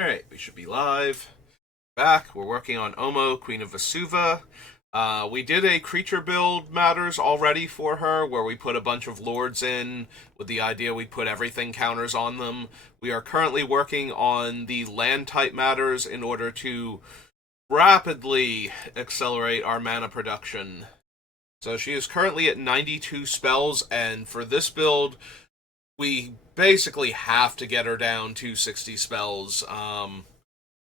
Alright, we should be live. Back. We're working on Omo, Queen of Vesuva. We did a creature build matters already for her, where we put a bunch of lords in with the idea we'd put everything counters on them. We are currently working on the land type matters in order to rapidly accelerate our mana production. So she is currently at 92 spells, and for this build, we basically have to get her down to 60 spells.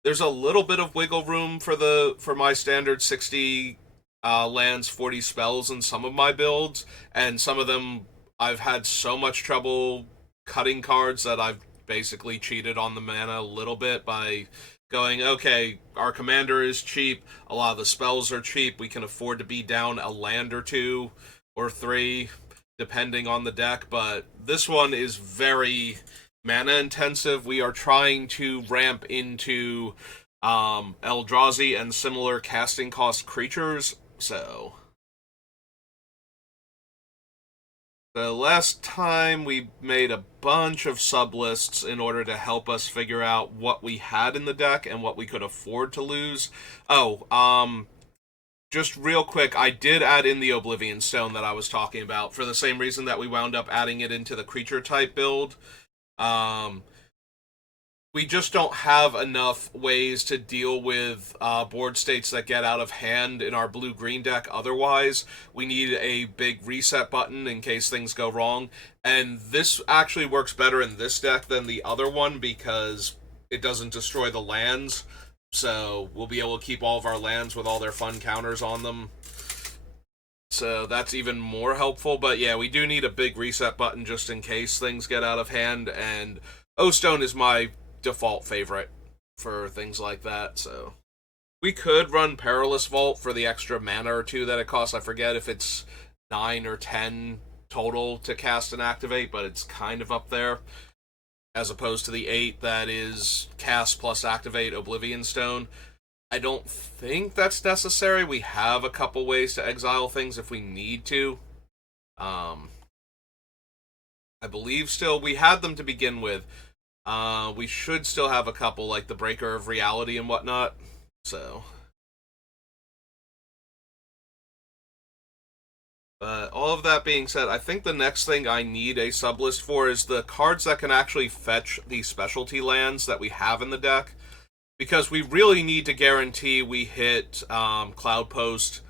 There's a little bit of wiggle room for my standard 60 lands, 40 spells in some of my builds, and some of them I've had so much trouble cutting cards that I've basically cheated on the mana a little bit by going, okay, our commander is cheap, a lot of the spells are cheap, we can afford to be down a land or two or three depending on the deck, but this one is very mana intensive. We are trying to ramp into Eldrazi and similar casting cost creatures, so the last time we made a bunch of sublists in order to help us figure out what we had in the deck and what we could afford to lose. Just real quick, I did add in the Oblivion Stone that I was talking about for the same reason that we wound up adding it into the creature type build. Um, we just don't have enough ways to deal with board states that get out of hand in our blue-green deck otherwise. We need a big reset button in case things go wrong, and this actually works better in this deck than the other one because it doesn't destroy the lands, so we'll be able to keep all of our lands with all their fun counters on them. So that's even more helpful, but yeah, we do need a big reset button just in case things get out of hand, and O-Stone is my default favorite for things like that, so we could run Perilous Vault for the extra mana or two that it costs. I forget if it's 9 or 10 total to cast and activate, but it's kind of up there, as opposed to the 8 that is cast plus activate Oblivion Stone. I don't think that's necessary. We have a couple ways to exile things if we need to. I believe still we had them to begin with. We should still have a couple, like the Breaker of Reality and whatnot. So, but all of that being said, I think the next thing I need a sublist for is the cards that can actually fetch the specialty lands that we have in the deck. Because we really need to guarantee we hit Cloud Post,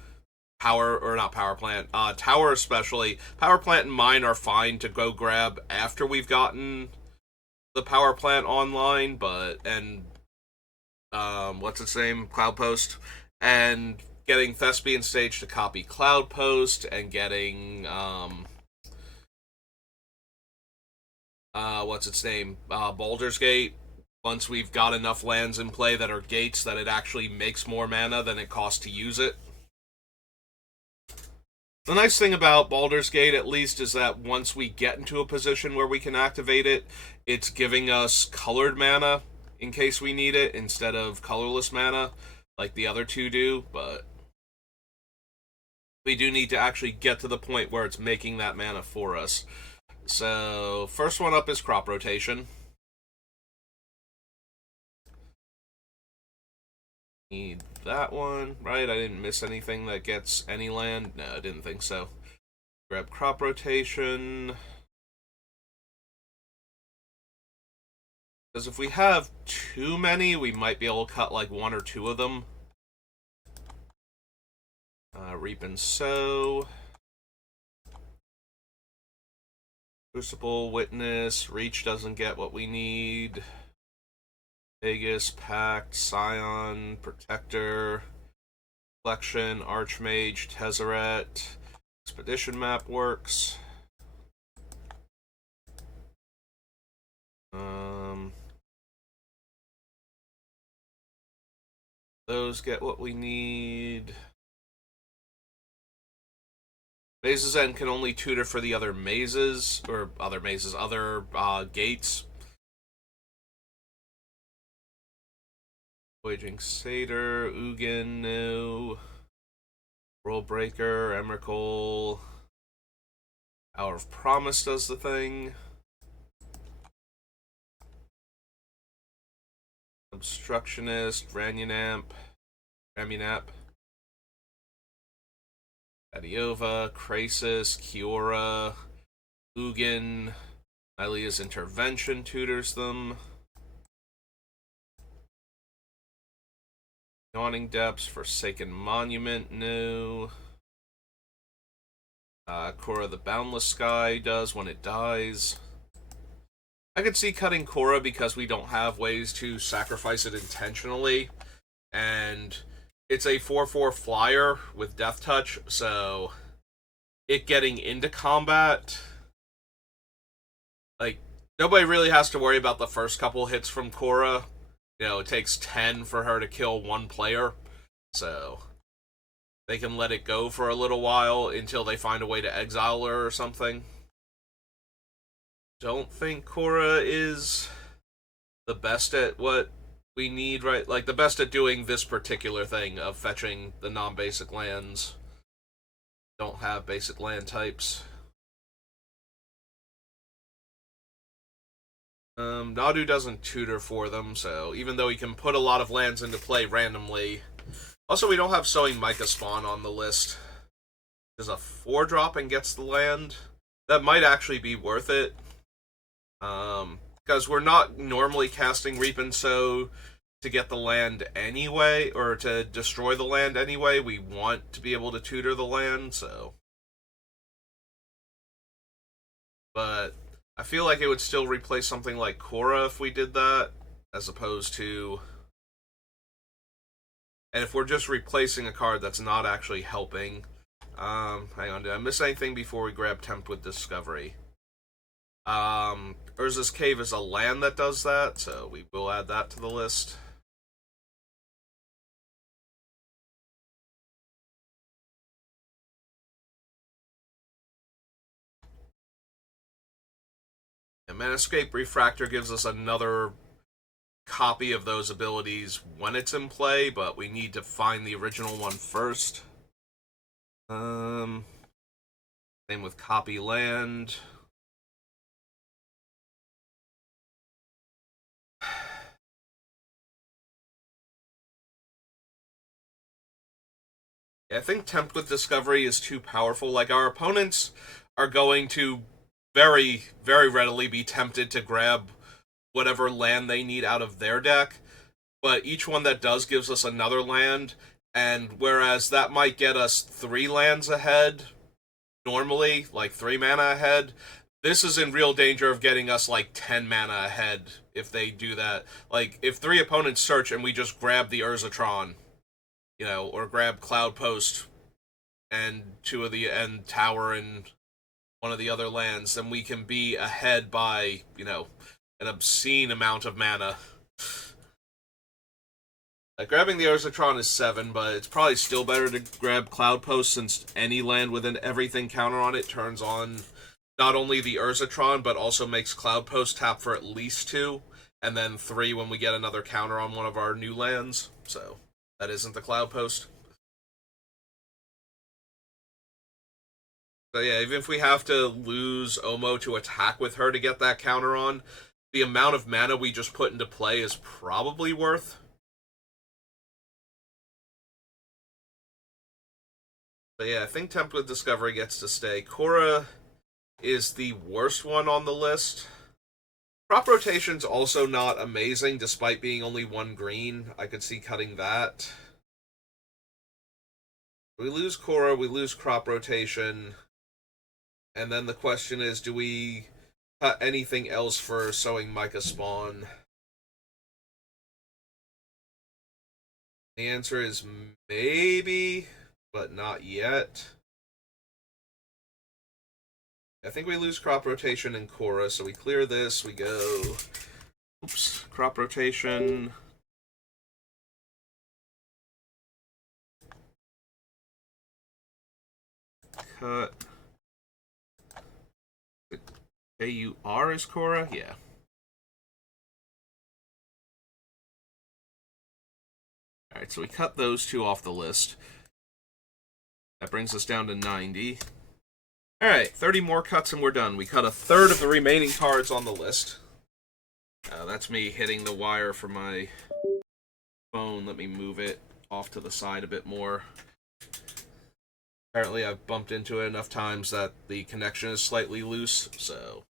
Power, or not Power Plant, Tower especially. Power Plant and Mine are fine to go grab after we've gotten the Power Plant online, but, and, what's its name? Cloud Post. And getting Thespian Stage to copy Cloud Post, and getting, what's its name? Baldur's Gate. Once we've got enough lands in play that are gates that it actually makes more mana than it costs to use it. The nice thing about Baldur's Gate, at least, is that once we get into a position where we can activate it, it's giving us colored mana in case we need it, instead of colorless mana, like the other two do, but we do need to actually get to the point where it's making that mana for us. So, first one up is Crop Rotation. Need that one, right? I didn't miss anything that gets any land. No, I didn't think so. Grab Crop Rotation. Because if we have too many, we might be able to cut like one or two of them. Reap and Sow. Crucible, Witness. Reach doesn't get what we need. Vegas, Pact, Scion, Protector, Reflection, Archmage, Tezzeret, Expedition Map works. Those get what we need. Maze's End can only tutor for the other mazes, or other gates. Waging Satyr, Ugin, no. World Breaker, Emrakul. Hour of Promise does the thing. Obstructionist, Ramunap, Adiova, Krasis, Kiora, Ugin. Nylea's Intervention tutors them. Yawning Depths, Forsaken Monument, no. Korra the Boundless Sky does when it dies. I could see cutting Korra because we don't have ways to sacrifice it intentionally. And it's a 4/4 flyer with Death Touch, so it getting into combat, like, nobody really has to worry about the first couple hits from Korra. You know, it takes 10 for her to kill one player, so they can let it go for a little while until they find a way to exile her or something. Don't think Korra is the best at what we need, right? Like, the best at doing this particular thing of fetching the non-basic lands. Don't have basic land types. Nadu doesn't tutor for them, so even though he can put a lot of lands into play randomly. Also, we don't have Sowing Mica Spawn on the list. There's a 4-drop and gets the land. That might actually be worth it. Because we're not normally casting Reap and Sow to get the land anyway, or to destroy the land anyway. We want to be able to tutor the land, so. But I feel like it would still replace something like Korra if we did that, as opposed to... And if we're just replacing a card that's not actually helping... hang on, did I miss anything before we grab Tempt with Discovery? Urza's Cave is a land that does that, so we will add that to the list. And Manuscape Refractor gives us another copy of those abilities when it's in play, but we need to find the original one first. Same with Copy Land. I think Tempt with Discovery is too powerful. Like, our opponents are going to very, very readily be tempted to grab whatever land they need out of their deck, but each one that does gives us another land, and whereas that might get us 3 lands ahead, normally, like 3 mana ahead, this is in real danger of getting us like 10 mana ahead if they do that. Like, if 3 opponents search and we just grab the Urzatron, you know, or grab Cloud Post and 2 of the and Tower and one of the other lands, then we can be ahead by, you know, an obscene amount of mana. Grabbing the Urzatron is 7, but it's probably still better to grab Cloud Post, since any land with an everything counter on it turns on not only the Urzatron, but also makes Cloud Post tap for at least 2, and then 3 when we get another counter on one of our new lands. So that isn't the Cloud Post. So yeah, even if we have to lose Omo to attack with her to get that counter on, the amount of mana we just put into play is probably worth. But yeah, I think Tempt with Discovery gets to stay. Korra is the worst one on the list. Crop Rotation's also not amazing, despite being only 1 green. I could see cutting that. We lose Korra, we lose Crop Rotation. And then the question is, do we cut anything else for Sowing Mica Spawn? The answer is maybe, but not yet. I think we lose Crop Rotation and Korra, so we clear this, we go... Oops, Crop Rotation... Cut... AUR is Korra? Yeah. Alright, so we cut those 2 off the list. That brings us down to 90. Alright, 30 more cuts and we're done. We cut a third of the remaining cards on the list. That's me hitting the wire for my phone. Let me move it off to the side a bit more. Apparently I've bumped into it enough times that the connection is slightly loose, so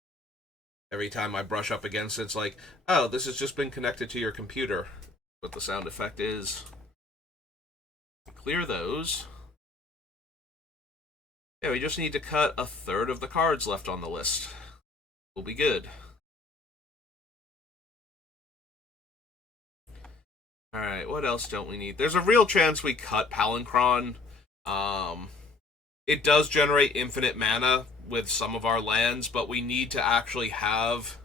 every time I brush up against it, it's like, oh, this has just been connected to your computer. But the sound effect is clear those. Yeah, we just need to cut a third of the cards left on the list. We'll be good. Alright, what else don't we need? There's a real chance we cut Palinchron. It does generate infinite mana with some of our lands, but we need to actually have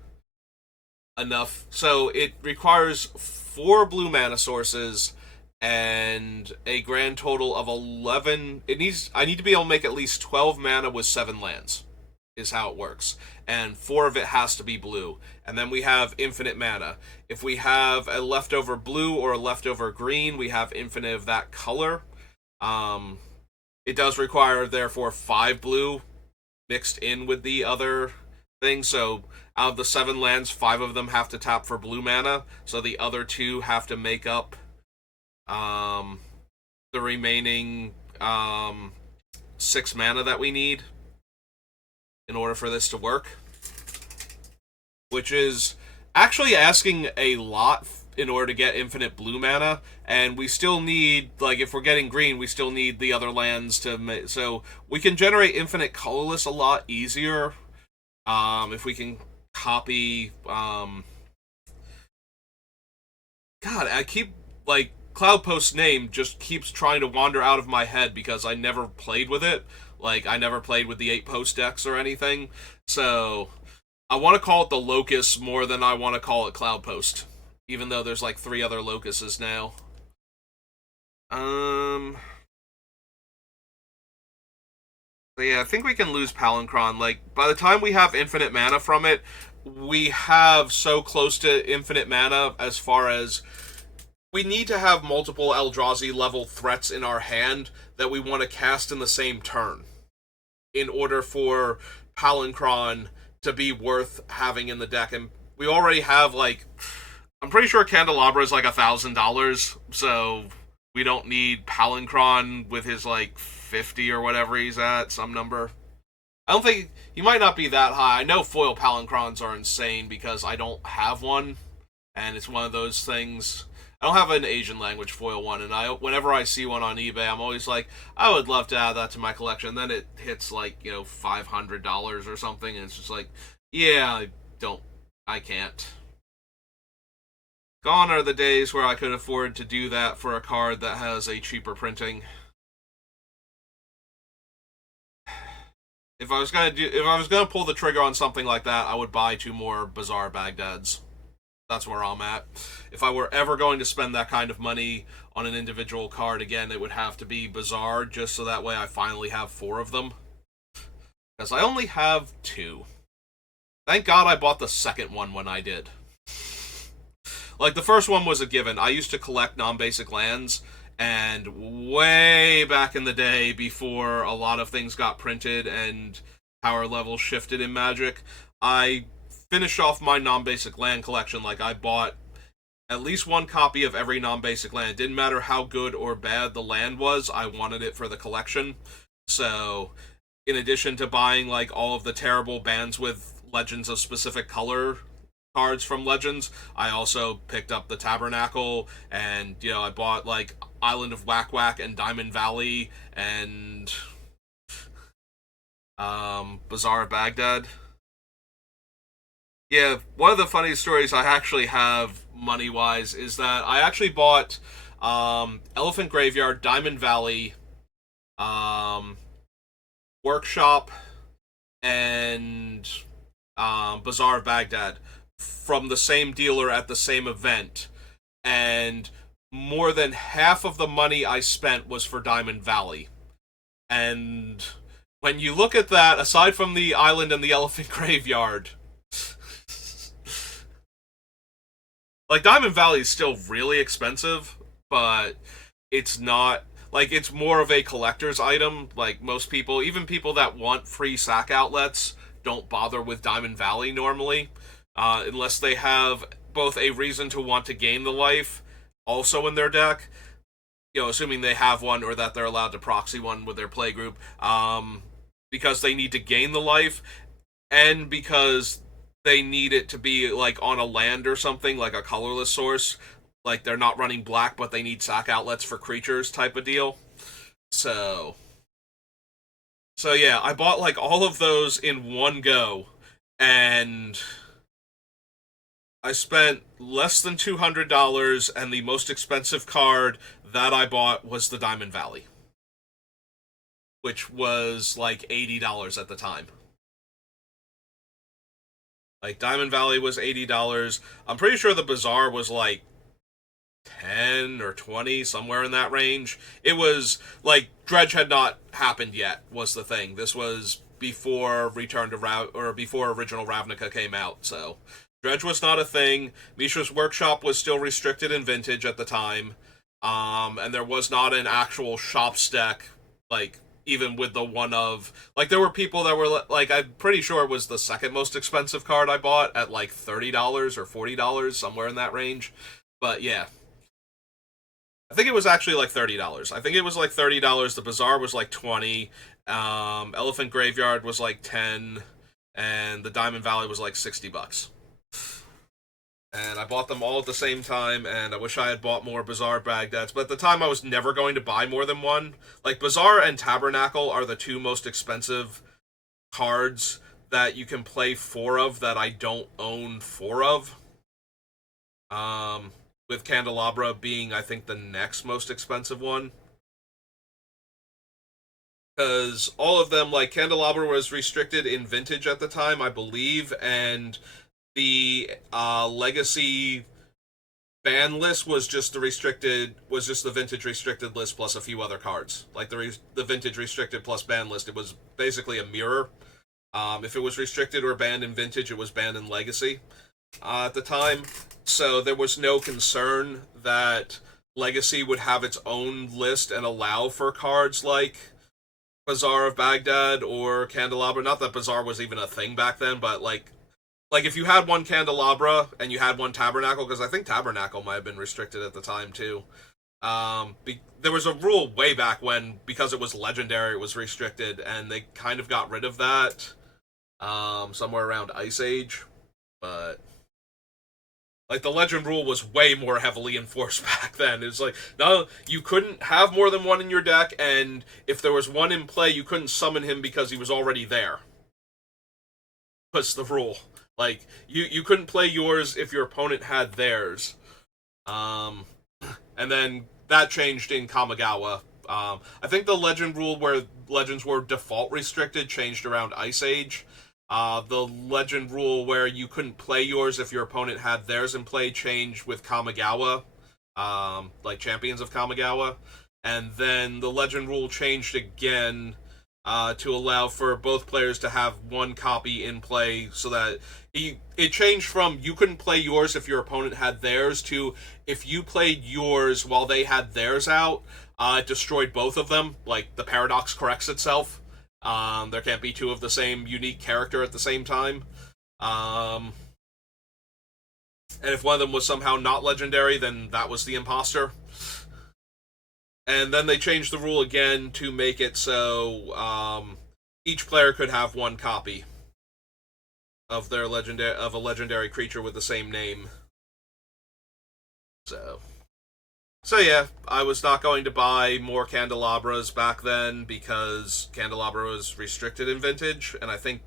enough. So it requires 4 blue mana sources and a grand total of 11. I need to be able to make at least 12 mana with 7 lands, is how it works. And 4 of it has to be blue. And then we have infinite mana. If we have a leftover blue or a leftover green, we have infinite of that color. It does require, therefore, 5 blue mixed in with the other thing. So out of the 7 lands, 5 of them have to tap for blue mana. So the other 2 have to make up the remaining 6 mana that we need in order for this to work. Which is actually asking a lot in order to get infinite blue mana, and we still need, like, if we're getting green, we still need the other lands to so we can generate infinite colorless a lot easier if we can copy God, I keep, like, Cloudpost's name just keeps trying to wander out of my head because I never played with it. Like, I never played with the 8-post decks or anything, so I want to call it the Locus more than I want to call it Cloudpost, even though there's like 3 other Locuses now. So yeah, I think we can lose Palinchron. Like, by the time we have infinite mana from it, we have so close to infinite mana as far as we need to have multiple Eldrazi level threats in our hand that we want to cast in the same turn in order for Palinchron to be worth having in the deck. And we already have, like, I'm pretty sure Candelabra is like $1,000, so we don't need Palinchron with his, like, 50 or whatever he's at, some number. I don't think, he might not be that high. I know foil Palinchrons are insane because I don't have one, and it's one of those things. I don't have an Asian language foil one, and whenever I see one on eBay, I'm always like, I would love to add that to my collection. And then it hits, like, $500 or something, and it's just like, yeah, I can't. Gone are the days where I could afford to do that for a card that has a cheaper printing. If I was gonna pull the trigger on something like that, I would buy 2 more Bazaar Baghdad's. That's where I'm at. If I were ever going to spend that kind of money on an individual card again, it would have to be Bazaar, just so that way I finally have 4 of them. Because I only have 2. Thank God I bought the second one when I did. Like, the first one was a given. I used to collect non-basic lands, and way back in the day, before a lot of things got printed and power levels shifted in Magic, I finished off my non-basic land collection. Like, I bought at least 1 copy of every non-basic land. It didn't matter how good or bad the land was, I wanted it for the collection. So, in addition to buying, like, all of the terrible bands with Legends of specific color cards from Legends, I also picked up the Tabernacle, and, I bought, like, Island of Whack Whack and Diamond Valley, and Bazaar of Baghdad. Yeah, one of the funniest stories I actually have, money-wise, is that I actually bought Elephant Graveyard, Diamond Valley, Workshop, and Bazaar of Baghdad from the same dealer at the same event. And more than half of the money I spent was for Diamond Valley. And when you look at that, aside from the island and the Elephant Graveyard, like, Diamond Valley is still really expensive, but it's not, like, it's more of a collector's item. Like, most people, even people that want free sack outlets, don't bother with Diamond Valley normally, unless they have both a reason to want to gain the life also in their deck, assuming they have one or that they're allowed to proxy one with their playgroup, because they need to gain the life, and because they need it to be like on a land or something, like a colorless source. Like they're not running black, but they need sack outlets for creatures type of deal. So, so yeah, I bought like all of those in one go, and I spent less than $200, and the most expensive card that I bought was the Diamond Valley, which was like $80 at the time. Like Diamond Valley was $80. I'm pretty sure the Bazaar was like 10 or 20, somewhere in that range. It was like Dredge had not happened yet, was the thing. This was before Return to or before original Ravnica came out, so Dredge was not a thing. Mishra's Workshop was still restricted in Vintage at the time. And there was not an actual shops deck, like, even with the one of, like, there were people that were, like, I'm pretty sure it was the second most expensive card I bought at, like, $30 or $40, somewhere in that range. But, yeah. I think it was actually, like, $30. I think it was, like, $30. The Bazaar was, like, 20. Elephant Graveyard was, like, 10. And the Diamond Valley was, like, $60. And I bought them all at the same time, and I wish I had bought more Bazaar Baghdad's, but at the time I was never going to buy more than one. Like, Bazaar and Tabernacle are the two most expensive cards that you can play four of that I don't own four of. With Candelabra being, I think, the next most expensive one. Because all of them, like, Candelabra was restricted in Vintage at the time, I believe, and the Legacy ban list was just the Vintage restricted list plus a few other cards. Like the Vintage restricted plus ban list, it was basically a mirror. If it was restricted or banned in Vintage, it was banned in Legacy at the time. So there was no concern that Legacy would have its own list and allow for cards like Bazaar of Baghdad or Candelabra. Not that Bazaar was even a thing back then, but like if you had one Candelabra and you had one Tabernacle, because I think Tabernacle might have been restricted at the time too. There was a rule way back when, because it was legendary, it was restricted, and they kind of got rid of that somewhere around Ice Age. But like the legend rule was way more heavily enforced back then. It was like, no, you couldn't have more than one in your deck, and if there was one in play, you couldn't summon him because he was already there. Was the rule. Like, you couldn't play yours if your opponent had theirs. And then that changed in Kamigawa. I think the legend rule where legends were default restricted changed around Ice Age. The legend rule where you couldn't play yours if your opponent had theirs in play changed with Kamigawa. Like Champions of Kamigawa. And then the legend rule changed again to allow for both players to have one copy in play, so that it changed from you couldn't play yours if your opponent had theirs to if you played yours while they had theirs out, it destroyed both of them. Like the paradox corrects itself. There can't be two of the same unique character at the same time. And if one of them was somehow not legendary, then that was the imposter. And then they changed the rule again to make it so each player could have one copy of their a legendary creature with the same name. So yeah, I was not going to buy more Candelabras back then because Candelabra was restricted in Vintage, and I think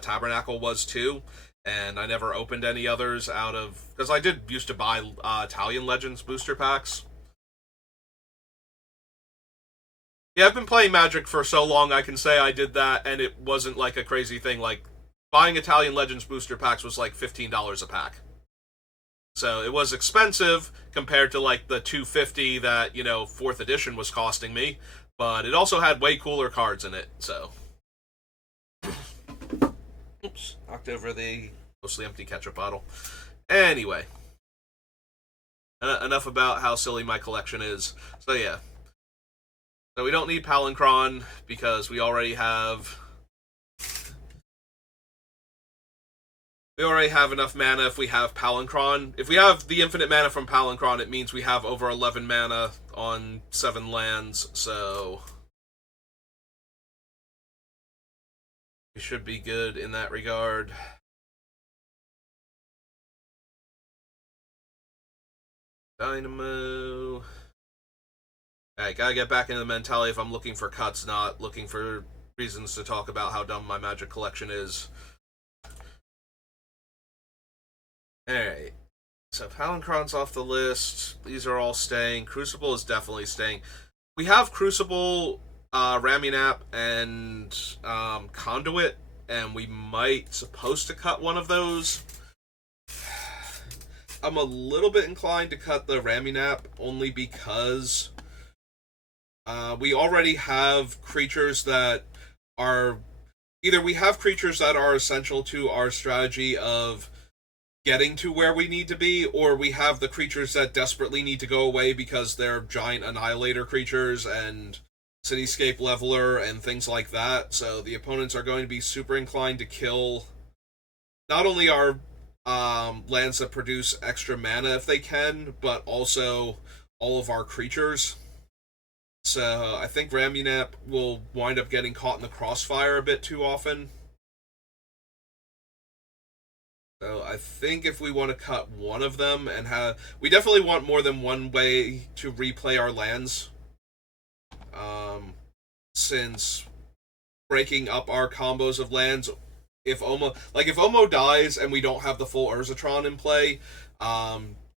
Tabernacle was too. And I never opened any others out of, because I did used to buy Italian Legends booster packs. Yeah, I've been playing Magic for so long I can say I did that, and it wasn't like a crazy thing. Like, buying Italian Legends booster packs was like $15 a pack. So it was expensive compared to like the $250 that, 4th edition was costing me, but it also had way cooler cards in it, so. Oops, knocked over the mostly empty ketchup bottle. Anyway. Enough about how silly my collection is. So yeah. So we don't need Palancron because we already have We already have enough mana if we have Palancron. If we have the infinite mana from Palancron, it means we have over 11 mana on 7 lands, so we should be good in that regard. Dynamo. Alright, gotta get back into the mentality if I'm looking for cuts, not looking for reasons to talk about how dumb my Magic collection is. Alright. So Palancron's off the list. These are all staying. Crucible is definitely staying. We have Crucible, Ramunap, and Conduit, and we might supposed to cut one of those. I'm a little bit inclined to cut the Ramunap only because we already have creatures that are either we have creatures that are essential to our strategy of getting to where we need to be, or we have the creatures that desperately need to go away because they're giant annihilator creatures and cityscape leveler and things like that. So the opponents are going to be super inclined to kill not only our lands that produce extra mana if they can, but also all of our creatures. So I think Ramunap will wind up getting caught in the crossfire a bit too often. So I think if we want to cut one of them and have, we definitely want more than one way to replay our lands. Since breaking up our combos of lands, if Omo dies and we don't have the full Urzatron in play,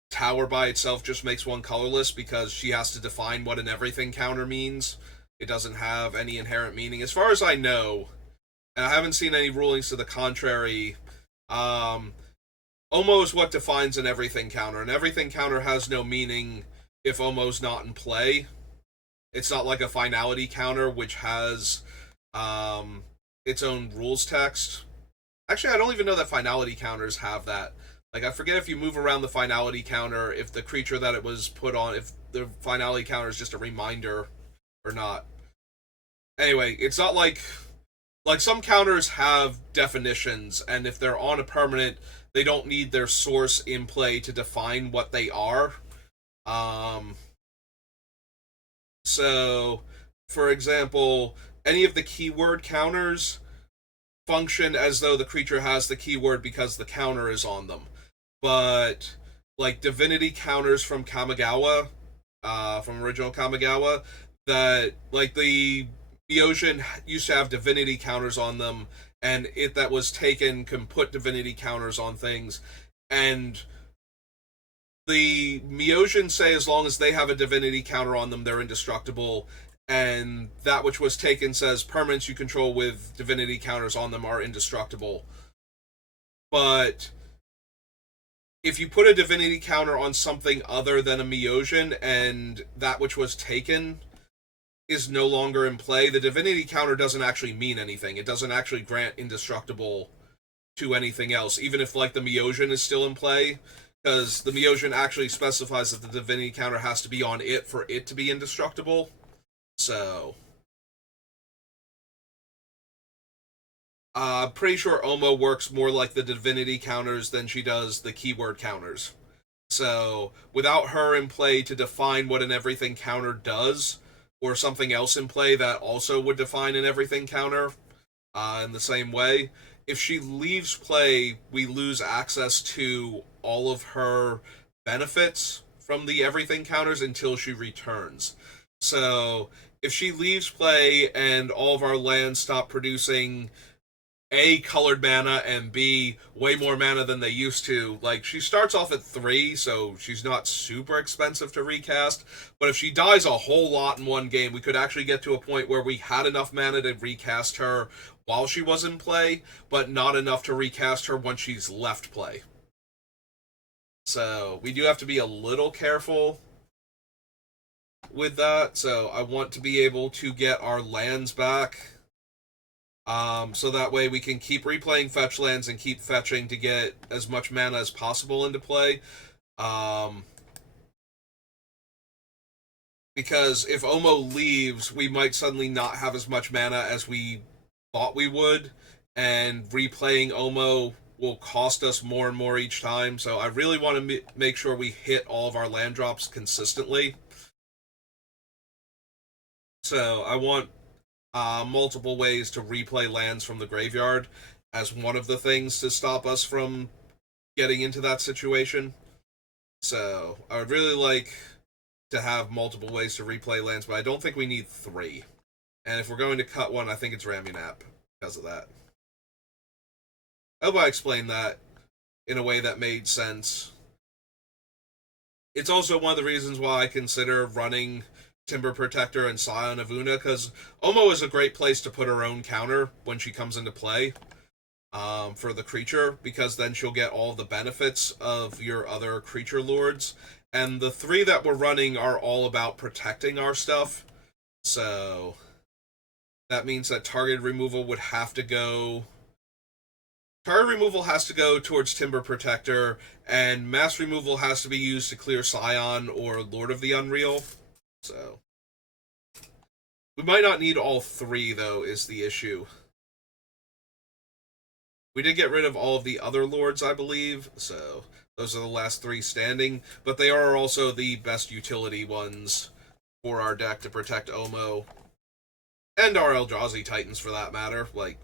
Tower by itself just makes one colorless because she has to define what an everything counter means. It doesn't have any inherent meaning, as far as I know, and I haven't seen any rulings to the contrary. Omo is what defines an everything counter. An everything counter has no meaning if Omo's not in play. It's not like a finality counter, which has its own rules text. Actually, I don't even know that finality counters have that. Like, I forget if you move around the finality counter, if the creature that it was put on, if the finality counter is just a reminder or not. Anyway, it's not like some counters have definitions, and if they're on a permanent, they don't need their source in play to define what they are. So, for example, any of the keyword counters function as though the creature has the keyword because the counter is on them. But, like, divinity counters from Kamigawa, from original Kamigawa, that, like, the Eosin used to have divinity counters on them, and it that was taken can put divinity counters on things, and the Miosian say as long as they have a divinity counter on them, they're indestructible, and that which was taken says permanents you control with divinity counters on them are indestructible. But if you put a divinity counter on something other than a Miosian, and that which was taken is no longer in play, the divinity counter doesn't actually mean anything. It doesn't actually grant indestructible to anything else, even if, like, the Miosian is still in play, because the Miosian actually specifies that the divinity counter has to be on it for it to be indestructible. So, I'm pretty sure Omo works more like the divinity counters than she does the keyword counters. So, without her in play to define what an everything counter does, or something else in play that also would define an everything counter in the same way, if she leaves play, we lose access to all of her benefits from the everything counters until she returns. So, if she leaves play and all of our lands stop producing A, colored mana, and B, way more mana than they used to. Like, she starts off at 3, so she's not super expensive to recast, but if she dies a whole lot in one game, we could actually get to a point where we had enough mana to recast her while she was in play, but not enough to recast her once she's left play. So, we do have to be a little careful with that, so I want to be able to get our lands back. So that way we can keep replaying fetch lands and keep fetching to get as much mana as possible into play. Because if Omo leaves, we might suddenly not have as much mana as we thought we would, and replaying Omo will cost us more and more each time. So I really want to make sure we hit all of our land drops consistently. So I want multiple ways to replay lands from the graveyard as one of the things to stop us from getting into that situation. So I would really like to have multiple ways to replay lands, but I don't think we need three. And if we're going to cut one, I think it's Ramunap because of that. I hope I explained that in a way that made sense. It's also one of the reasons why I consider running Timber Protector and Scion of Una, because Omo is a great place to put her own counter when she comes into play for the creature, because then she'll get all the benefits of your other creature lords. And the three that we're running are all about protecting our stuff. So that means that target removal would have to go... Target removal has to go towards Timber Protector, and mass removal has to be used to clear Scion or Lord of the Unreal. So we might not need all three, though, is the issue. We did get rid of all of the other lords, I believe, so those are the last three standing, but they are also the best utility ones for our deck to protect Omo, and our Eldrazi Titans, for that matter. Like,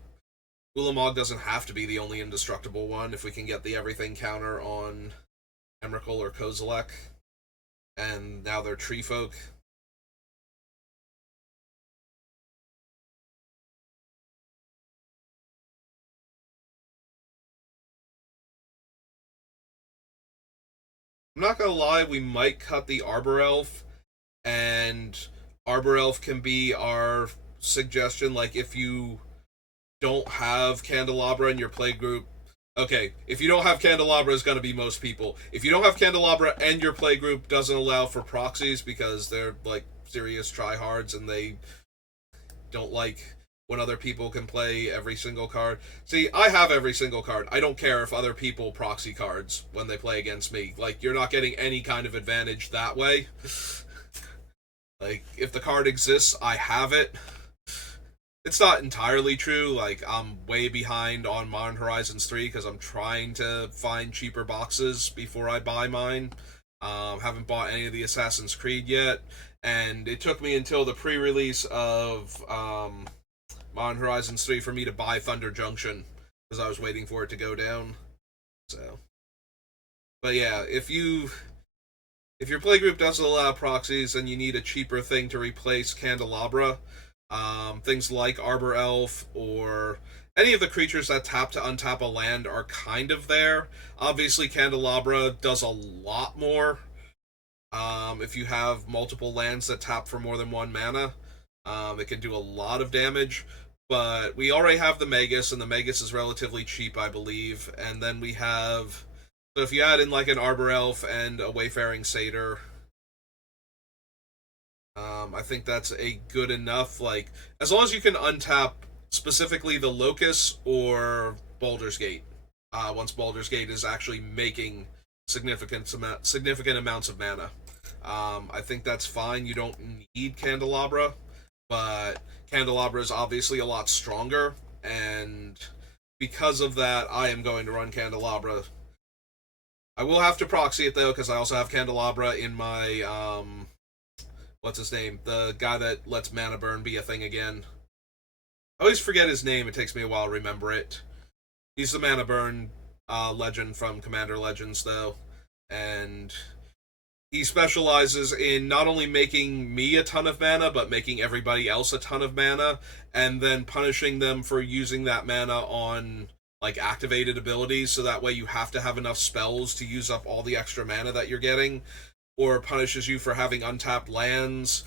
Ulamog doesn't have to be the only indestructible one if we can get the everything counter on Emrakul or Kozilek, and now they're Tree Folk. I'm not gonna lie, we might cut the Arbor Elf, and Arbor Elf can be our suggestion. Like, if you don't have Candelabra in your play group, okay, if you don't have Candelabra, it's going to be most people. If you don't have Candelabra and your play group doesn't allow for proxies because they're, like, serious tryhards and they don't like when other people can play every single card. See, I have every single card. I don't care if other people proxy cards when they play against me. Like, you're not getting any kind of advantage that way. Like, if the card exists, I have it. It's not entirely true. Like, I'm way behind on Modern Horizons 3 because I'm trying to find cheaper boxes before I buy mine. Haven't bought any of the Assassin's Creed yet, and it took me until the pre-release of Modern Horizons 3 for me to buy Thunder Junction because I was waiting for it to go down. So, but yeah, if your playgroup doesn't allow proxies and you need a cheaper thing to replace Candelabra, things like Arbor Elf or any of the creatures that tap to untap a land are kind of there. Obviously, Candelabra does a lot more. If you have multiple lands that tap for more than one mana, it can do a lot of damage. But we already have the Magus, and the Magus is relatively cheap, I believe. And then we have... So if you add in like an Arbor Elf and a Wayfaring Satyr, I think that's a good enough, like, as long as you can untap specifically the Locust or Baldur's Gate, once Baldur's Gate is actually making significant amounts of mana. I think that's fine. You don't need Candelabra, but Candelabra is obviously a lot stronger, and because of that, I am going to run Candelabra. I will have to proxy it, though, because I also have Candelabra in my, what's his name? The guy that lets mana burn be a thing again. I always forget his name. It takes me a while to remember it. He's the mana burn legend from Commander Legends, though. And he specializes in not only making me a ton of mana, but making everybody else a ton of mana, and then punishing them for using that mana on, like, activated abilities, so that way you have to have enough spells to use up all the extra mana that you're getting, or punishes you for having untapped lands.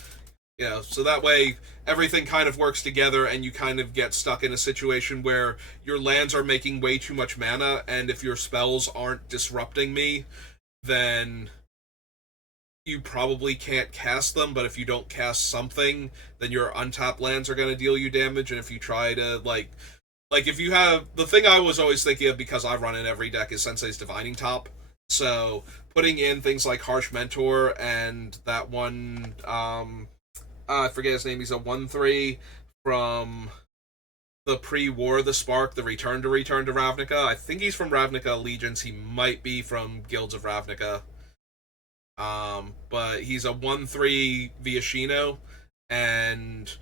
You know, so that way everything kind of works together and you kind of get stuck in a situation where your lands are making way too much mana, and if your spells aren't disrupting me, then you probably can't cast them, but if you don't cast something, then your untapped lands are going to deal you damage, and if you try to, like if you have... The thing I was always thinking of, because I run in every deck, is Sensei's Divining Top. So putting in things like Harsh Mentor and that one, I forget his name, he's a 1/3 from the pre-war the Spark, the return to Ravnica. I think he's from Ravnica Allegiance. He might be from Guilds of Ravnica. But he's a 1/3 Viashino, and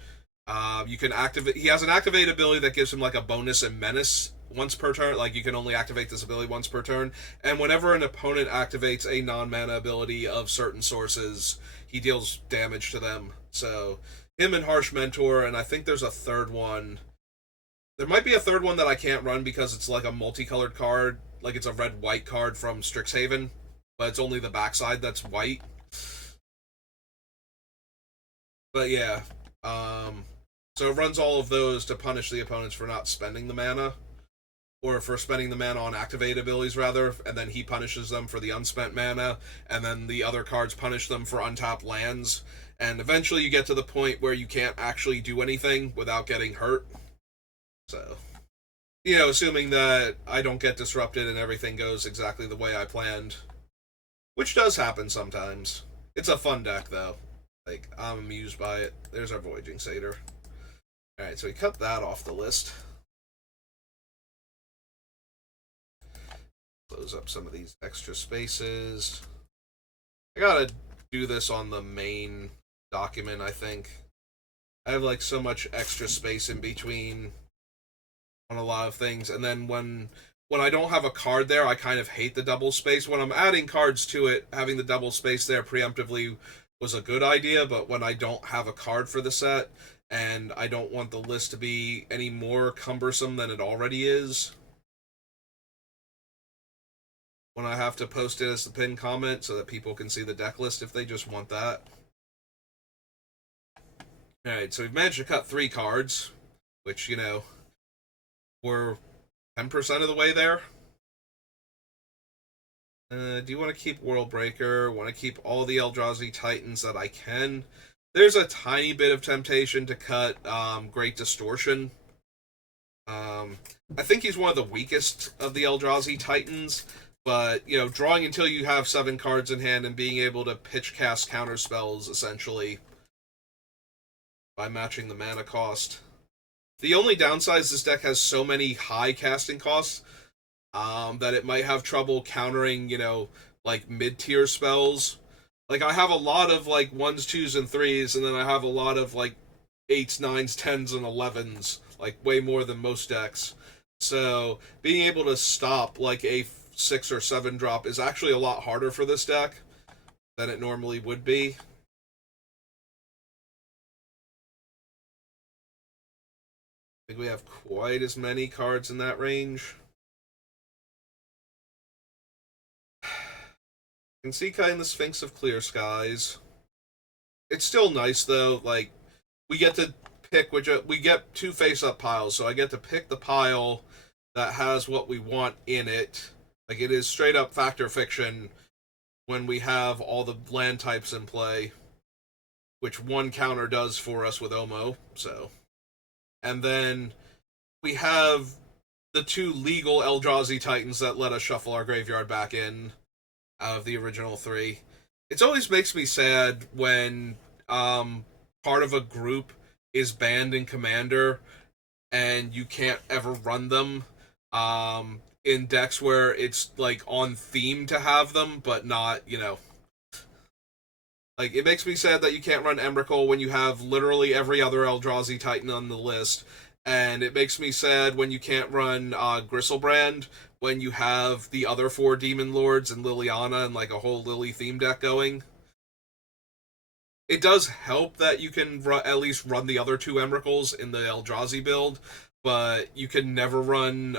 you can activate. He has an activate ability that gives him like a bonus and menace once per turn. Like you can only activate this ability once per turn, and whenever an opponent activates a non-mana ability of certain sources, he deals damage to them. So him and Harsh Mentor, and I think there's a third one. There might be a third one that I can't run because it's like a multicolored card, like it's a red-white card from Strixhaven, but it's only the backside that's white. But yeah, so it runs all of those to punish the opponents for not spending the mana, or for spending the mana on activate abilities rather, and then he punishes them for the unspent mana, and then the other cards punish them for untapped lands, and eventually you get to the point where you can't actually do anything without getting hurt. So, assuming that I don't get disrupted and everything goes exactly the way I planned, which does happen sometimes. It's a fun deck, though. Like, I'm amused by it. There's our Voyaging Satyr. Alright, so we cut that off the list. Close up some of these extra spaces. I gotta do this on the main document, I think. I have, like, so much extra space in between on a lot of things, and then when I don't have a card there, I kind of hate the double space. When I'm adding cards to it, having the double space there preemptively was a good idea, but when I don't have a card for the set, and I don't want the list to be any more cumbersome than it already is, when I have to post it as the pinned comment so that people can see the deck list if they just want that. Alright, so we've managed to cut 3 cards, which, we're 10% of the way there. Do you want to keep World Breaker? Want to keep all the Eldrazi Titans that I can? There's a tiny bit of temptation to cut Great Distortion. I think he's one of the weakest of the Eldrazi Titans, but, drawing until you have 7 cards in hand and being able to pitch cast counter spells, essentially, by matching the mana cost. The only downside is this deck has so many high casting costs that it might have trouble countering, like mid-tier spells. Like, I have a lot of, like, 1s, 2s, and 3s, and then I have a lot of, like, 8s, 9s, 10s, and 11s. Like, way more than most decks. So, being able to stop, like, a 6 or 7 drop is actually a lot harder for this deck than it normally would be. I think we have quite as many cards in that range. Can see kind of the Sphinx of Clear Skies. It's still nice though. Like, we get to pick we get 2 face-up piles, so I get to pick the pile that has what we want in it. Like, it is straight up fact or fiction when we have all the land types in play, which one counter does for us with Omo. So, and then we have the 2 legal Eldrazi Titans that let us shuffle our graveyard back in out of the original 3. It always makes me sad when part of a group is banned in Commander and you can't ever run them in decks where it's like on theme to have them, but not, like, it makes me sad that you can't run Emrakul when you have literally every other Eldrazi Titan on the list, and it makes me sad when you can't run Gristlebrand when you have the other 4 Demon Lords and Liliana and, like, a whole Lily theme deck going. It does help that you can at least run the other 2 Emrakuls in the Eldrazi build, but you can never run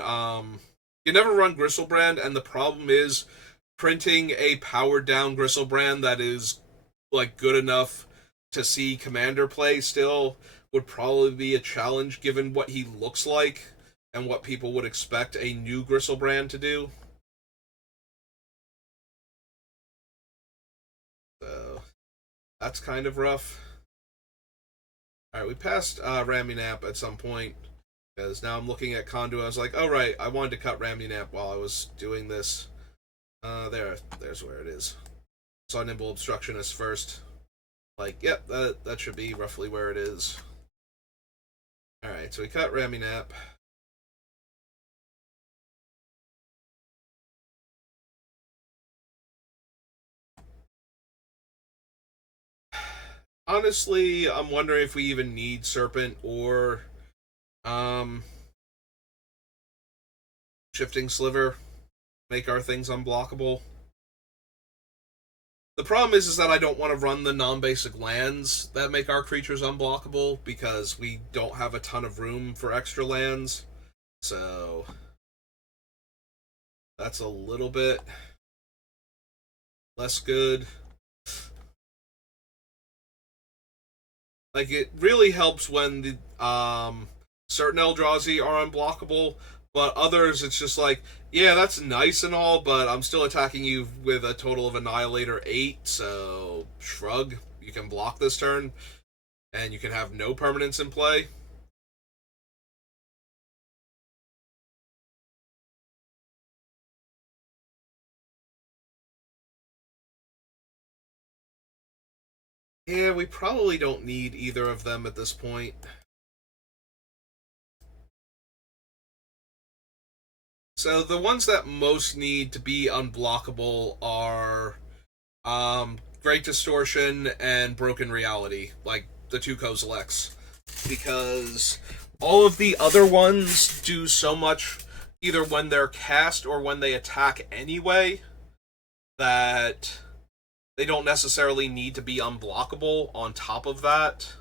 Gristlebrand, and the problem is printing a powered down Gristlebrand that is, like, good enough to see Commander play still would probably be a challenge given what he looks like and what people would expect a new Gristlebrand to do. So, that's kind of rough. Alright, we passed Ramunap at some point, because now I'm looking at Conduit. I was like, oh right, I wanted to cut Ramunap while I was doing this. There's where it is. Saw Nimble Obstructionist first. Like, yep, that should be roughly where it is. Alright, so we cut Raminap. Honestly, I'm wondering if we even need Serpent or um, Shifting Sliver. Make our things unblockable. The problem is that I don't want to run the non-basic lands that make our creatures unblockable because we don't have a ton of room for extra lands. So that's a little bit less good. Like, it really helps when the certain Eldrazi are unblockable, but others it's just like, yeah, that's nice and all, but I'm still attacking you with a total of Annihilator 8, so shrug. You can block this turn, and you can have no permanents in play. Yeah, we probably don't need either of them at this point. So the ones that most need to be unblockable are Great Distortion and Broken Reality, like the two Kozileks. Because all of the other ones do so much either when they're cast or when they attack anyway that they don't necessarily need to be unblockable on top of that.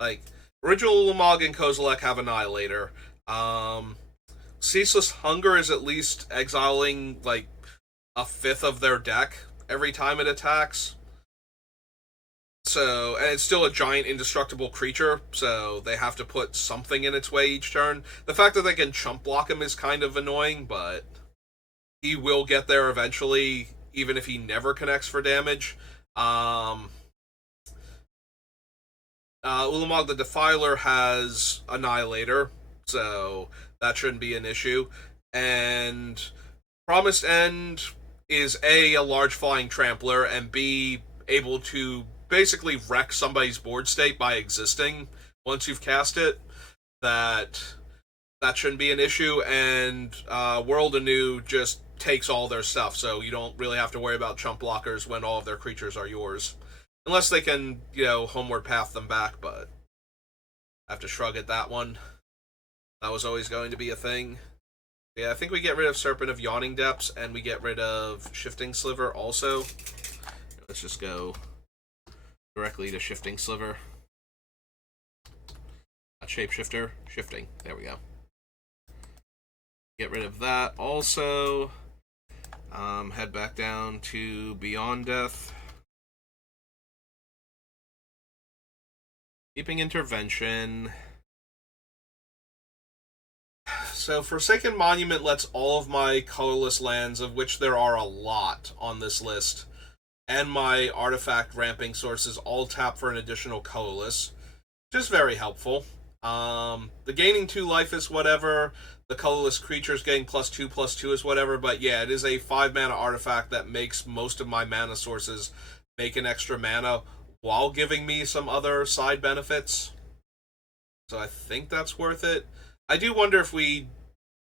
Like, Original Ulamog and Kozilek have Annihilator. Ceaseless Hunger is at least exiling, like, a fifth of their deck every time it attacks. So, and it's still a giant indestructible creature, so they have to put something in its way each turn. The fact that they can chump block him is kind of annoying, but he will get there eventually, even if he never connects for damage. Ulamog the Defiler has Annihilator, so that shouldn't be an issue. And Promised End is A large flying trampler, and B, able to basically wreck somebody's board state by existing once you've cast it. That shouldn't be an issue, and World Anew just takes all their stuff, so you don't really have to worry about chump blockers when all of their creatures are yours. Unless they can, homeward path them back, but I have to shrug at that one. That was always going to be a thing. Yeah, I think we get rid of Serpent of Yawning Depths, and we get rid of Shifting Sliver also. Let's just go directly to Shifting Sliver. Not Shapeshifter, Shifting. There we go. Get rid of that also. Head back down to Beyond Death. Keeping Intervention. So Forsaken Monument lets all of my colorless lands, of which there are a lot on this list, and my artifact ramping sources all tap for an additional colorless, which is very helpful. The gaining 2 life is whatever, the colorless creatures getting +2/+2 is whatever, but yeah, it is a 5 mana artifact that makes most of my mana sources make an extra mana while giving me some other side benefits. So I think that's worth it. I do wonder if we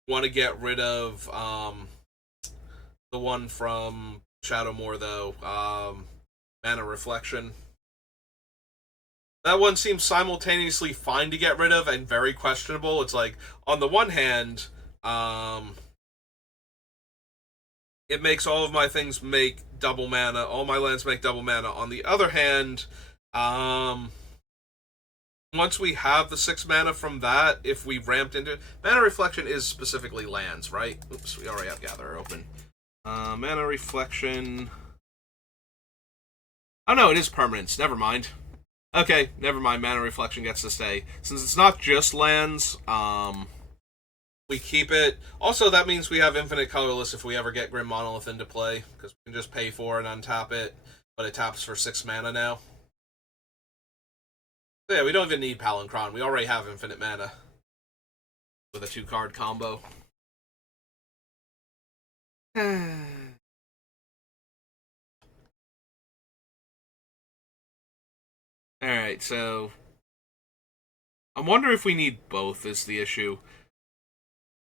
want to get rid of the one from Shadowmoor, though. Mana Reflection. That one seems simultaneously fine to get rid of and very questionable. It's like, on the one hand, it makes all of my things make double mana, all my lands make double mana. On the other hand, once we have the 6 mana from that, if we ramped into it, Mana Reflection is specifically lands, right? Oops, we already have Gatherer open. Mana Reflection. Oh no, it is permanence. Never mind. Okay, never mind. Mana Reflection gets to stay. Since it's not just lands, we keep it. Also, that means we have infinite colorless if we ever get Grim Monolith into play, because we can just pay for and untap it, but it taps for 6 mana now. So yeah, we don't even need Palancron. We already have infinite mana with a 2-card combo. Alright, so I wonder if we need both is the issue.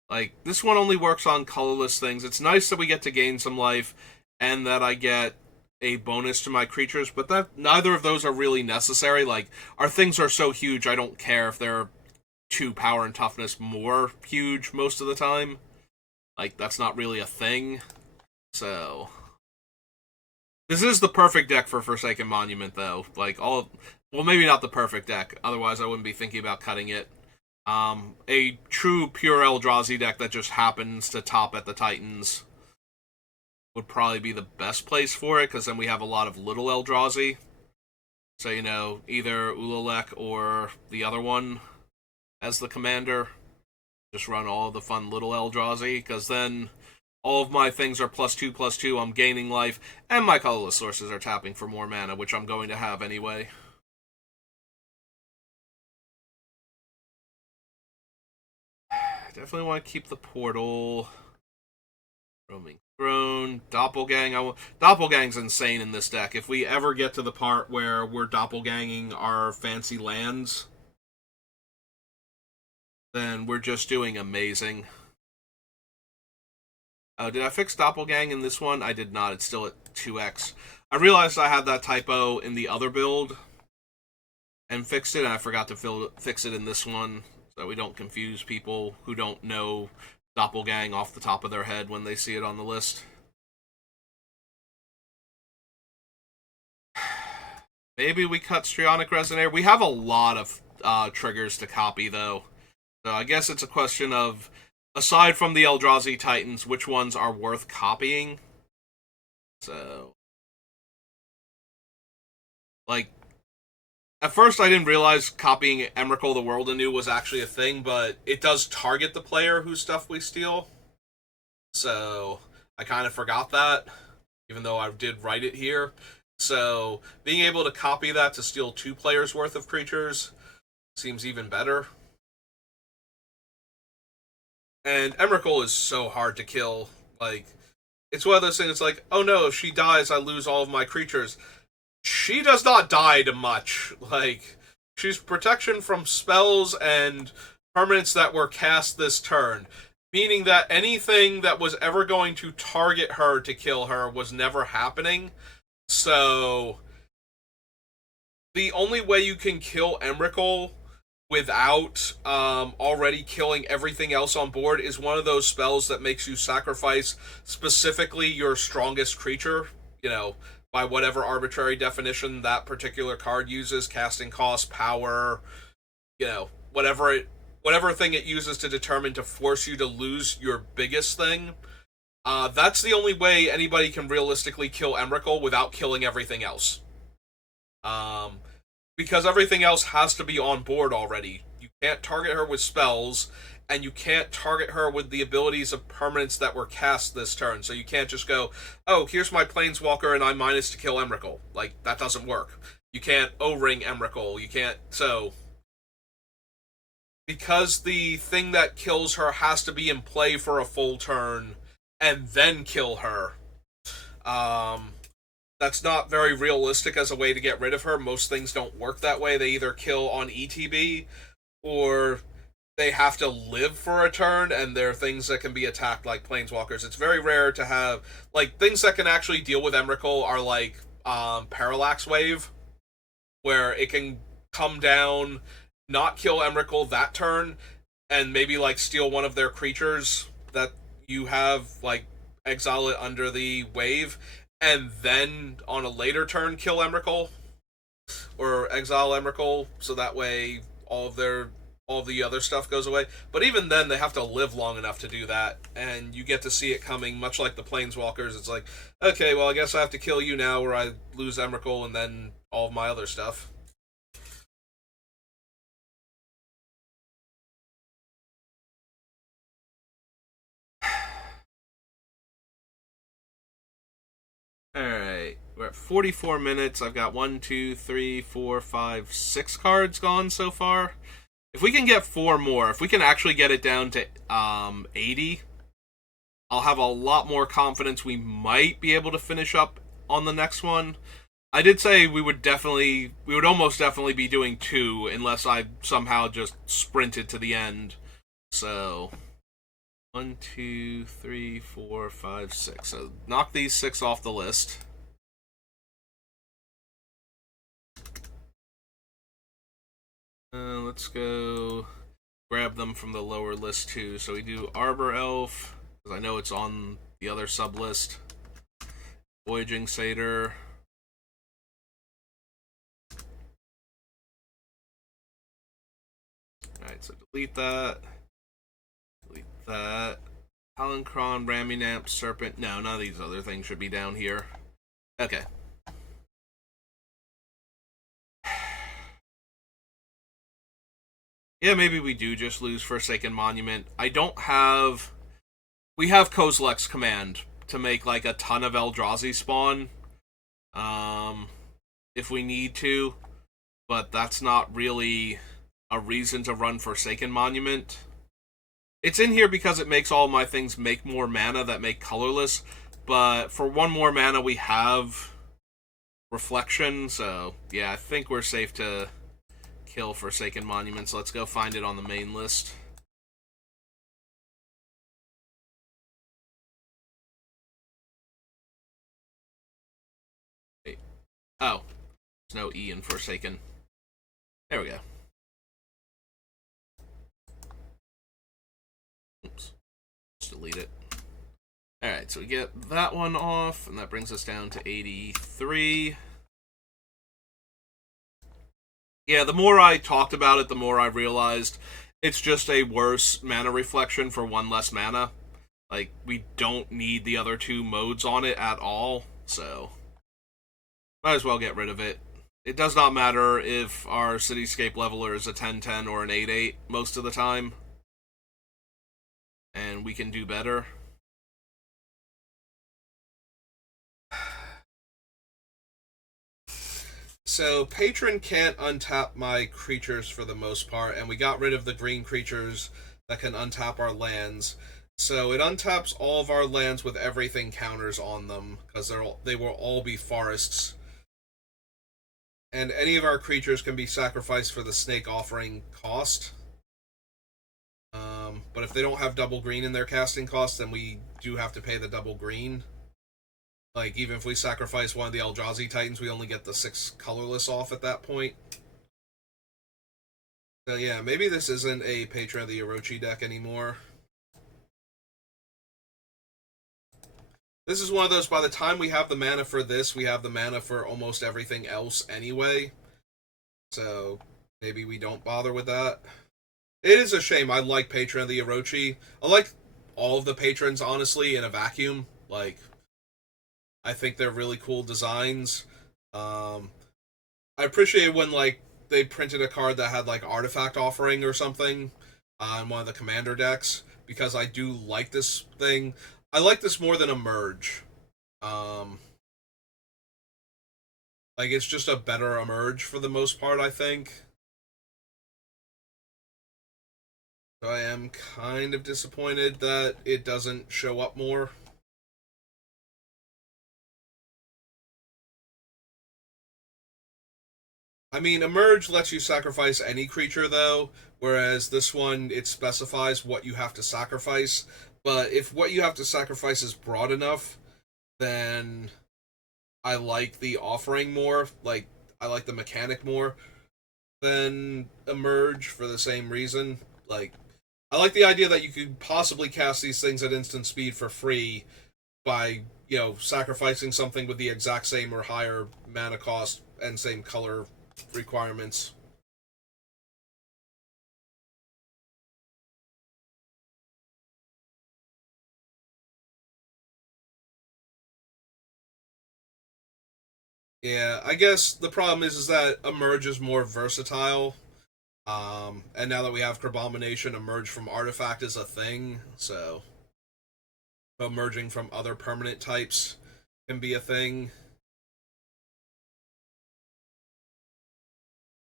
Like, this one only works on colorless things. It's nice that we get to gain some life and that I get a bonus to my creatures, but that neither of those are really necessary. Like, our things are so huge, I don't care if they're 2 power and toughness more huge most of the time. Like, that's not really a thing. So, this is the perfect deck for Forsaken Monument, though. Like, well, maybe not the perfect deck. Otherwise, I wouldn't be thinking about cutting it. A true pure Eldrazi deck that just happens to top at the Titans would probably be the best place for it, because then we have a lot of little Eldrazi. So, either Ulalek or the other one as the commander. Just run all the fun little Eldrazi, because then all of my things are +2/+2, I'm gaining life, and my colorless sources are tapping for more mana, which I'm going to have anyway. Definitely want to keep the portal. Roaming Throne, Doppelgang. Doppelgang's insane in this deck. If we ever get to the part where we're doppelganging our fancy lands, then we're just doing amazing. Oh, did I fix Doppelgang in this one? I did not. It's still at 2x. I realized I had that typo in the other build and fixed it, and I forgot to fix it in this one, so we don't confuse people who don't know Doppelgang off the top of their head when they see it on the list. Maybe we cut Strionic Resonator. We have a lot of triggers to copy, though. So I guess it's a question of, aside from the Eldrazi Titans, which ones are worth copying? So, like, at first I didn't realize copying Emrakul the World Anew was actually a thing, but it does target the player whose stuff we steal. So, I kind of forgot that, even though I did write it here. So, being able to copy that to steal 2 players' worth of creatures seems even better. And Emrakul is so hard to kill. Like, it's one of those things, like, oh no, if she dies, I lose all of my creatures. She does not die to much. Like, she's protection from spells and permanents that were cast this turn. Meaning that anything that was ever going to target her to kill her was never happening. So, the only way you can kill Emrakul without already killing everything else on board is one of those spells that makes you sacrifice specifically your strongest creature, by whatever arbitrary definition that particular card uses, casting cost, power, whatever thing it uses to determine to force you to lose your biggest thing. That's the only way anybody can realistically kill Emrakul without killing everything else. Because everything else has to be on board already. You can't target her with spells, and you can't target her with the abilities of permanents that were cast this turn. So you can't just go, oh, here's my Planeswalker and I'm minus to kill Emrakul. Like, that doesn't work. You can't O-ring Emrakul. You can't, so... Because the thing that kills her has to be in play for a full turn, and then kill her. That's not very realistic as a way to get rid of her. Most things don't work that way. They either kill on ETB, or they have to live for a turn, and they're things that can be attacked like Planeswalkers. It's very rare to have... Like, things that can actually deal with Emrakul are like Parallax Wave, where it can come down, not kill Emrakul that turn, and maybe, like, steal one of their creatures that you have, like, exile it under the wave, and then on a later turn kill Emrakul, or exile Emrakul, so that way all the other stuff goes away. But even then, they have to live long enough to do that, and you get to see it coming, much like the Planeswalkers. It's like, okay, well, I guess I have to kill you now, where I lose Emrakul and then all of my other stuff. Alright, we're at 44 minutes. I've got 1, 2, 3, 4, 5, 6 cards gone so far. If we can get 4 more, if we can actually get it down to 80, I'll have a lot more confidence we might be able to finish up on the next one. I did say we would almost definitely be doing 2 unless I somehow just sprinted to the end. So 1, 2, 3, 4, 5, 6. So knock these 6 off the list. Let's go grab them from the lower list too. So we do Arbor Elf, because I know it's on the other sub list. Voyaging Satyr. Alright, so delete that. Delete that. Palancron, Raminamp, Serpent. No, none of these other things should be down here. Okay. Yeah, maybe we do just lose Forsaken Monument. I don't have... We have Kozilek's Command to make, like, a ton of Eldrazi spawn. If we need to. But that's not really a reason to run Forsaken Monument. It's in here because it makes all my things make more mana that make colorless. But for 1 more mana, we have Reflection. So, yeah, I think we're safe to kill Forsaken Monuments. Let's go find it on the main list. Wait. Oh. There's no E in Forsaken. There we go. Oops. Just delete it. Alright, so we get that one off, and that brings us down to 83. Yeah, the more I talked about it, the more I realized it's just a worse mana reflection for 1 less mana. Like, we don't need the other 2 modes on it at all, so might as well get rid of it. It does not matter if our Cityscape leveler is a 10-10 or an 8-8 most of the time. And we can do better. So, Patron can't untap my creatures for the most part, and we got rid of the green creatures that can untap our lands. So, it untaps all of our lands with everything counters on them, because they will all be forests. And any of our creatures can be sacrificed for the Snake Offering cost. But if they don't have double green in their casting cost, then we do have to pay the double green. Like, even if we sacrifice one of the Eldrazi Titans, we only get the 6 colorless off at that point. So yeah, maybe this isn't a Patron of the Orochi deck anymore. This is one of those, by the time we have the mana for this, we have the mana for almost everything else anyway. So, maybe we don't bother with that. It is a shame. I like Patron of the Orochi. I like all of the patrons, honestly, in a vacuum. Like, I think they're really cool designs. I appreciate when, like, they printed a card that had, like, Artifact Offering or something on one of the commander decks, because I do like this thing. I like this more than Emerge. Like, it's just a better Emerge for the most part, I think. So I am kind of disappointed that it doesn't show up more. I mean, Emerge lets you sacrifice any creature, though, whereas this one, it specifies what you have to sacrifice. But if what you have to sacrifice is broad enough, then I like the offering more. Like, I like the mechanic more than Emerge for the same reason. Like, I like the idea that you could possibly cast these things at instant speed for free by, sacrificing something with the exact same or higher mana cost and same color requirements. Yeah, I guess the problem is that Emerge is more versatile. And now that we have Crabomination, Emerge from Artifact is a thing, so emerging from other permanent types can be a thing.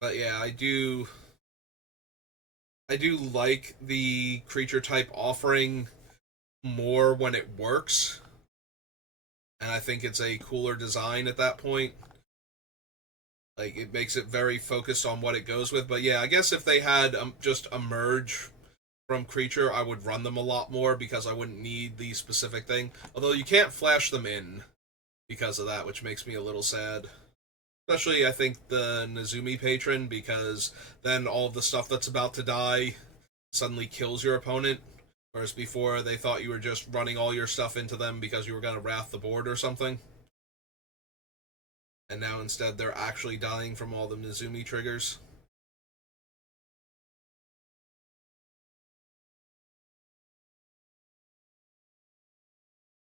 But yeah, I do like the creature type offering more when it works. And I think it's a cooler design at that point. Like, it makes it very focused on what it goes with. But yeah, I guess if they had just emerge from creature, I would run them a lot more because I wouldn't need the specific thing. Although you can't flash them in because of that, which makes me a little sad. Especially, I think, the Nezumi patron, because then all of the stuff that's about to die suddenly kills your opponent. Whereas before, they thought you were just running all your stuff into them because you were going to wrath the board or something. And now instead, they're actually dying from all the Nezumi triggers.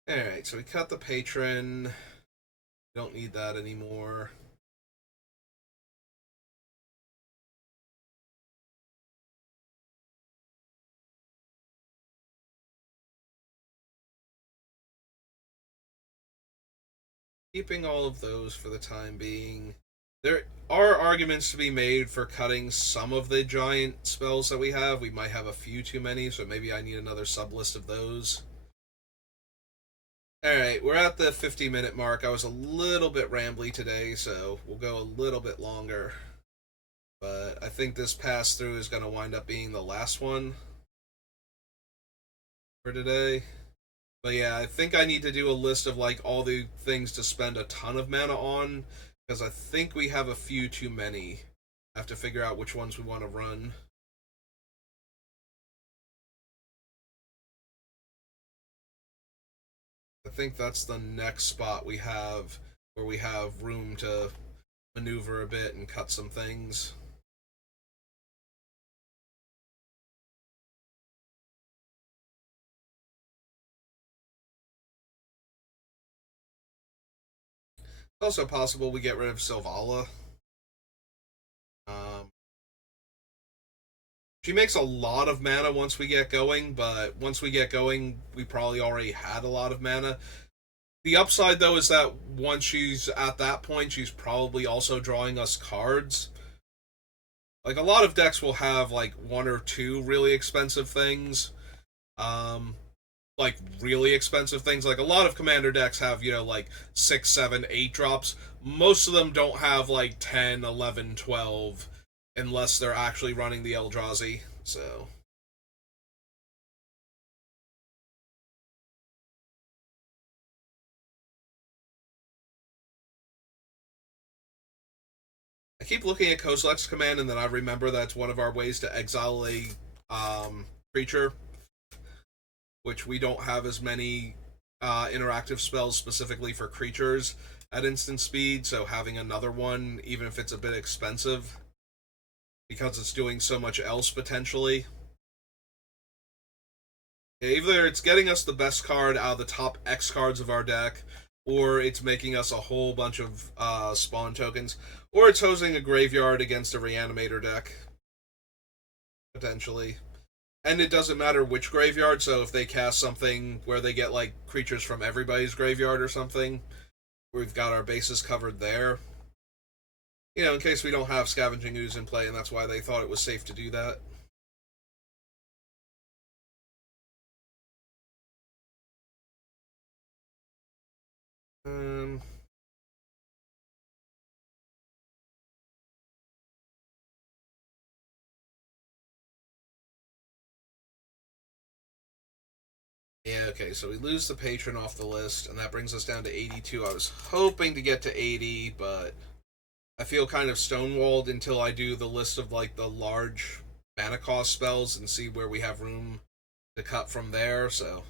Alright, so we cut the patron. Don't need that anymore. Keeping all of those for the time being. There are arguments to be made for cutting some of the giant spells that we have. We might have a few too many, so maybe I need another sub list of those. Alright, we're at the 50-minute mark. I was a little bit rambly today, so we'll go a little bit longer. But I think this pass through is going to wind up being the last one for today. But yeah, I think I need to do a list of like all the things to spend a ton of mana on, because I think we have a few too many. I have to figure out which ones we want to run. I think that's the next spot we have where we have room to maneuver a bit and cut some things. It's also possible we get rid of Sylvala. She makes a lot of mana once we get going, but once we get going, we probably already had a lot of mana. The upside, though, is that once she's at that point, she's probably also drawing us cards. Like, a lot of decks will have, like, one or two really expensive things. Like, really expensive things. Like, a lot of commander decks have, you know, like, 6, 7, 8 drops. Most of them don't have, like, 10, 11, 12, unless they're actually running the Eldrazi, so... I keep looking at Kozilek's command, and then I remember that's one of our ways to exile a creature, which we don't have as many interactive spells specifically for creatures at instant speed, so having another one, even if it's a bit expensive, because it's doing so much else potentially. Either it's getting us the best card out of the top X cards of our deck, or it's making us a whole bunch of spawn tokens, or it's hosing a graveyard against a reanimator deck, potentially. And it doesn't matter which graveyard, so if they cast something where they get like creatures from everybody's graveyard or something, we've got our bases covered there. You know, in case we don't have Scavenging Ooze in play, and that's why they thought it was safe to do that. Um, yeah, okay, so we lose the patron off the list, and that brings us down to 82. I was hoping to get to 80, but I feel kind of stonewalled until I do the list of like the large mana cost spells and see where we have room to cut from there, so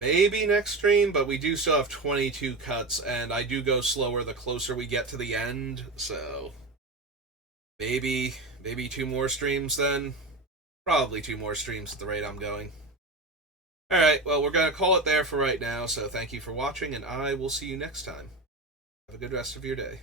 maybe next stream, but we do still have 22 cuts, and I do go slower the closer we get to the end, so maybe two more streams then. Probably two more streams at the rate I'm going. Alright, well, we're going to call it there for right now, so thank you for watching, and I will see you next time. Have a good rest of your day.